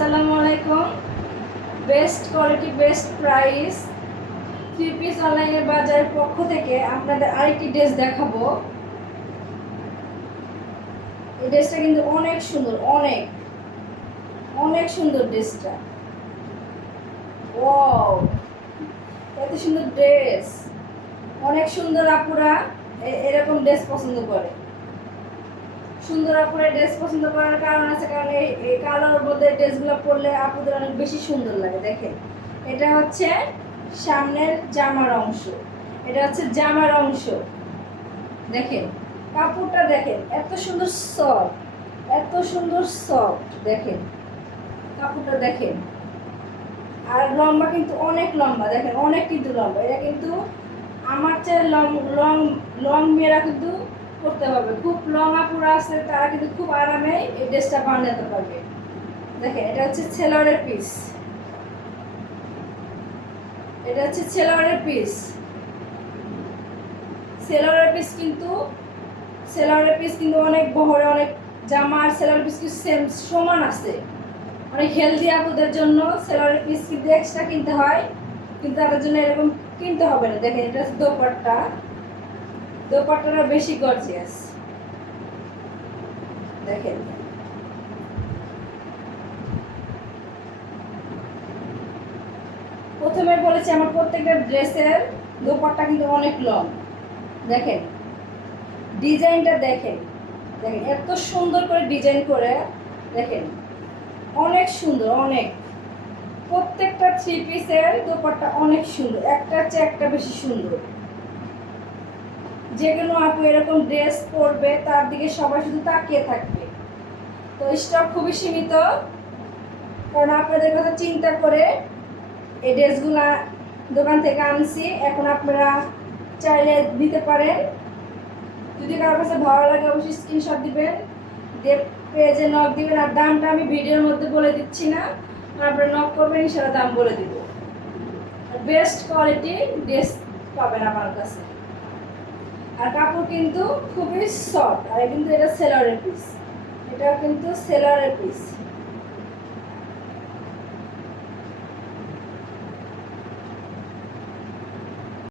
আসসালামু আলাইকুম। Best quality best price three piece অনলাইনের বাজারের পক্ষ থেকে আপনাদের আরেকটি ড্রেস দেখাবো। এই ড্রেসটা কিন্তু অনেক সুন্দর, অনেক অনেক সুন্দর ড্রেসটা। ওয়াও, এত সুন্দর ড্রেস! অনেক সুন্দর আপুরা এরকম ড্রেস পছন্দ করে। সুন্দর আপুরা ড্রেস পছন্দ করার কারণ আছে, কারণ এই কালোর মধ্যে ড্রেসগুলো পরলে আপুদের অনেক বেশি সুন্দর লাগে। দেখেন, এটা হচ্ছে সামনের জামার অংশ, এটা হচ্ছে জামার অংশ। দেখেন কাপড়টা, দেখেন এত সুন্দর সফট, এত সুন্দর সফট। দেখেন কাপড়টা দেখেন, আর লম্বা কিন্তু অনেক লম্বা। দেখেন অনেক কিন্তু লম্বা। এটা কিন্তু আমার চেয়ে লং লং লং মেয়েরা কিন্তু করতে পারবে। খুব লং আপুরা আছে, তারা কিন্তু খুব আরামে এই ড্রেসটা বানাতে পারবে। দেখেন এটা হচ্ছে সেলোয়ারের পিস, এটা হচ্ছে সেলোয়ারের পিস। সেলোয়ারের পিস কিন্তু অনেক বহরে, অনেক জামা আর সেলোয়ার পিস কিন্তু সেম সমান আছে। অনেক হেলদি আপুদের জন্য সেলোয়ারের পিস কিন্তু এক্সট্রা কিনতে হয়, কিন্তু তাদের জন্য এরকম কিনতে হবে না। দেখেন এটা হচ্ছে দোপাট্টা, দোপাট্টাটা বেশি গর্জিয়াস। দেখেন প্রথমে বলেছি আমার প্রত্যেকটা ড্রেসের দোপাট্টা কিন্তু অনেক লং। দেখেন ডিজাইনটা, দেখেন দেখেন এত সুন্দর করে ডিজাইন করে। দেখেন অনেক সুন্দর, অনেক। প্রত্যেকটা থ্রি পিসের দোপাট্টা অনেক সুন্দর, একটার চেয়ে একটা বেশি সুন্দর। যে কোনো আপু এরকম ড্রেস পরবে, তার দিকে সবাই শুধু তাকিয়ে থাকবে। তো স্টক খুবই সীমিত, কারণ আপনাদের কথা চিন্তা করে এই ড্রেসগুলা দোকান থেকে আনছি। এখন আপনারা চাইলে দিতে পারেন। যদি কারোর কাছে ভালো লাগে অবশ্যই স্ক্রিনশট দিবেন, দিয়ে পেজে নক দিবেন। আর দামটা আমি ভিডিওর মধ্যে বলে দিচ্ছি না, আপনারা নক করবেন, ইনশাআল্লাহ দাম বলে দিব। বেস্ট কোয়ালিটি ড্রেস পাবেন আমার কাছে। আর কাপড় কিন্তু খুবই সফট। আর কিন্তু এটা সেলোয়ারের পিস, এটা কিন্তু সেলোয়ারের পিস।